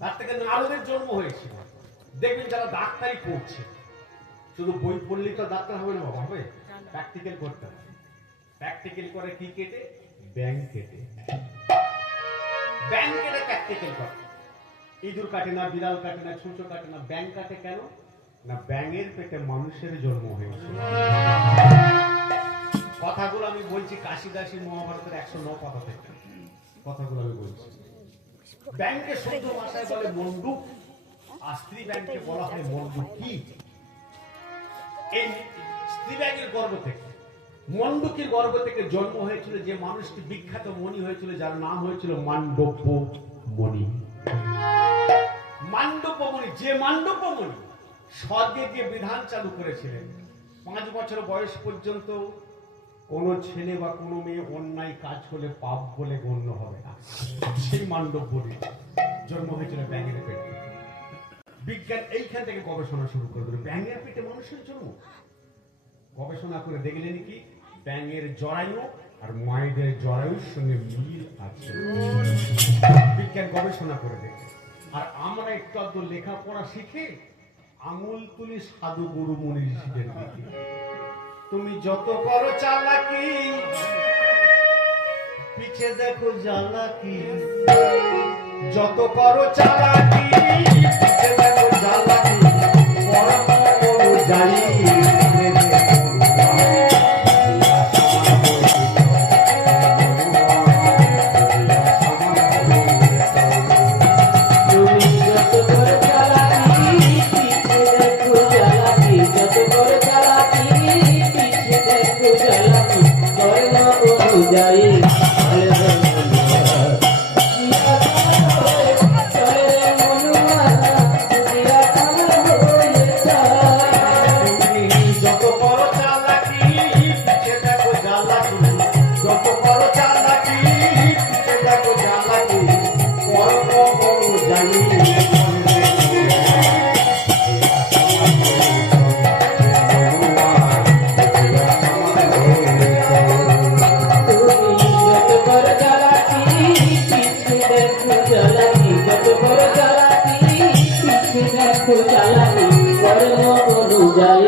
তার থেকে নারদের জন্ম হয়েছিল। দেখবেন যারা ডাক্তারি পড়ছে, শুধু বই পড়লেই তো ডাক্তার হবে না বাবা, হবে প্র্যাকটিক্যাল করতে হবে। প্র্যাকটিক্যাল করে কি কেটে? ব্যাঙ কেটে। ব্যাঙ কেটে প্র্যাকটিক্যাল করে। ইঁদুর কাটে না, বিড়াল কাটে না, ছুঁচো কাটে না, ব্যাঙ কাটে কেন না? ব্যাঙের পেটে মানুষের জন্ম হয়েছে। কথাগুলো আমি বলছি কাশিদাসী মহাভারতের 109 কথা থেকে, কথাগুলো আমি বলছি। ব্যাংকে শুদ্ধ ভাষায় বলে মন্ডুক, আর স্ত্রী ব্যাংকে বলা হয় মন্ডুকি। এই স্ত্রী ব্যাংকের গর্ভ থেকে, মন্ডুকির গর্ভ থেকে জন্ম হয়েছিল যে মানুষটি বিখ্যাত মণি হয়েছিল, যার নাম হয়েছিল মান্ডব্য মণি। মান্ডব্য মণি, যে মান্ডব্য মণি স্বর্গে গিয়ে বিধান চালু করেছিলেন 5 বছর বয়স পর্যন্ত কোন ছেলে বা কোন মেয়ে অন্যায় কাজ করলে পাপ বলে গণ্য হবে না। সেই মান্ডব্যরী জন্ম হয়েছিল ব্যাঙের পেটে। বিজ্ঞান এইখান থেকে গবেষণা শুরু করে দিল, ব্যাঙের পেটে মানুষের জন্ম। গবেষণা করে দেখলেন কি ব্যাঙের জরায়ু আর মায়েদের জরায়ুর সঙ্গে মিল আছে। বিজ্ঞান গবেষণা করে দেখে। আর আমরা একটু আধটু লেখাপড়া শিখে আঙুল তুলি সাধু গুরু মুনি ঋষিদের দিকে। তুমি যত করো চালাকি, পিছে দেখো জ্বালাকি। যত করো চালাকি, পিছে দেখো জ্বালাকি। পরম অনুযায়ী চালাকি কর্ম অনুযায়ী